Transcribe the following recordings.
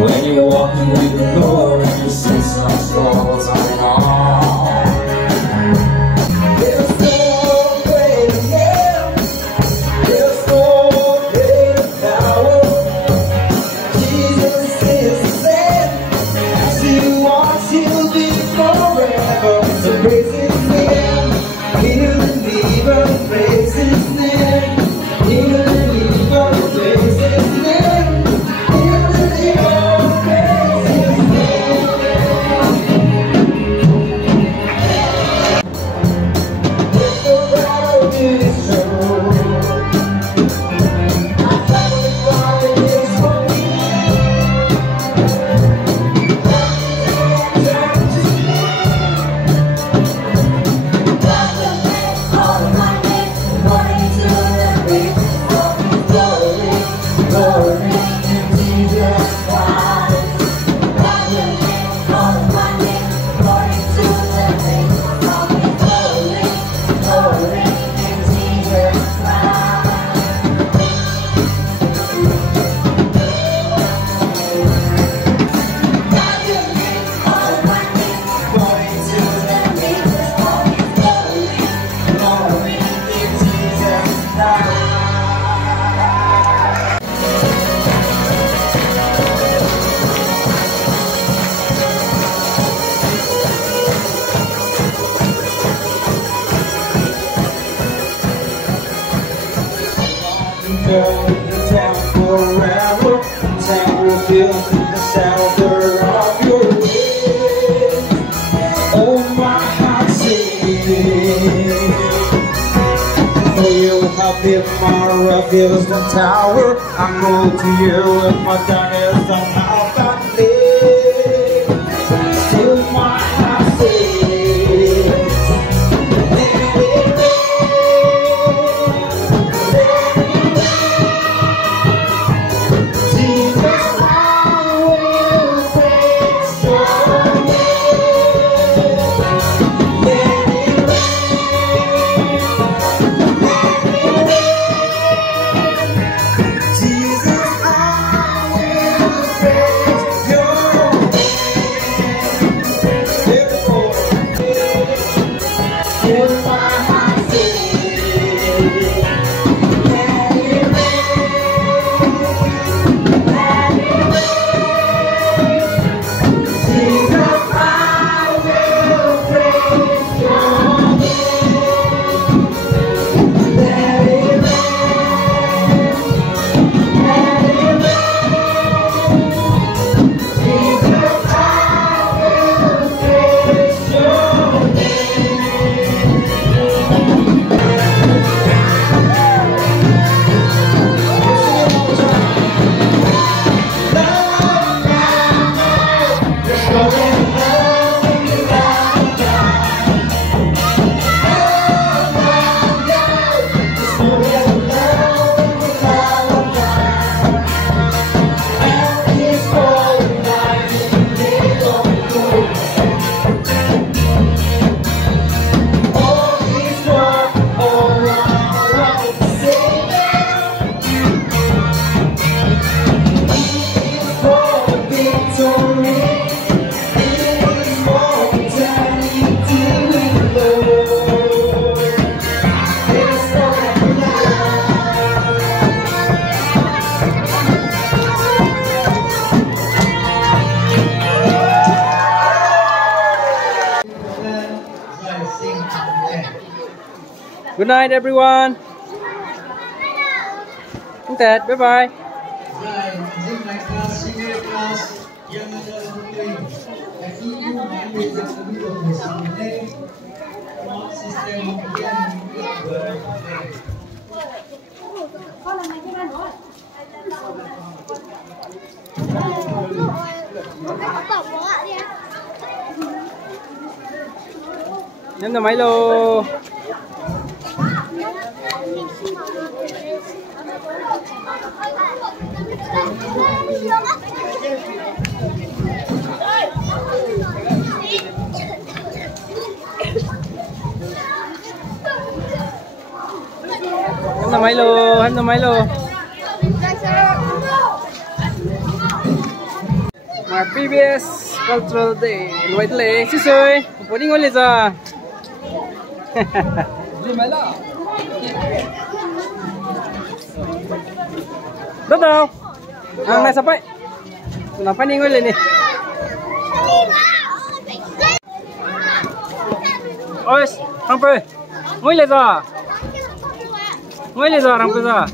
When you're walking with the Lord, you see some souls on and on. There's no greater help, there's no greater power. Jesus is the same, as He was, He'll be forever. So praise His name, He'll deliver, praise His name, He'll deliver, praise His name. The town forever, the town will feel the sound of your ways. Oh, my heart sings. For you have been my refuge, the tower. I go to you with my darkness, the mouth I live. Still my heart sings. Jesus, I will praise. Good night, everyone. Ted, bye bye. Nhắm tao máy lô. Nhắm tao máy lô, nhắm tao máy lô. Mà PBS Cultural Day, luai tele, sisoi, poni ngole za. Đâu đâu? Ang này sampai. Kenapa nih ngole nih? Oi, sampai. Ngole za. Ngole za, sampai za.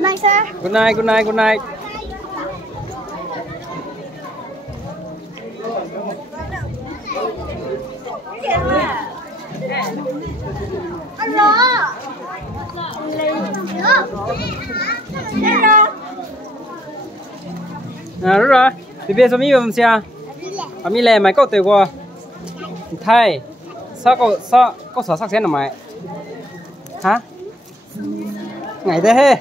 Night, sir. Good night, good night, good night. À đúng rồi. Thì bây giờ mình làm sao? Mình làm mấy câu từ qua. Thay. Sao có sở sắc xén nào mày? Hả? Ngày thế.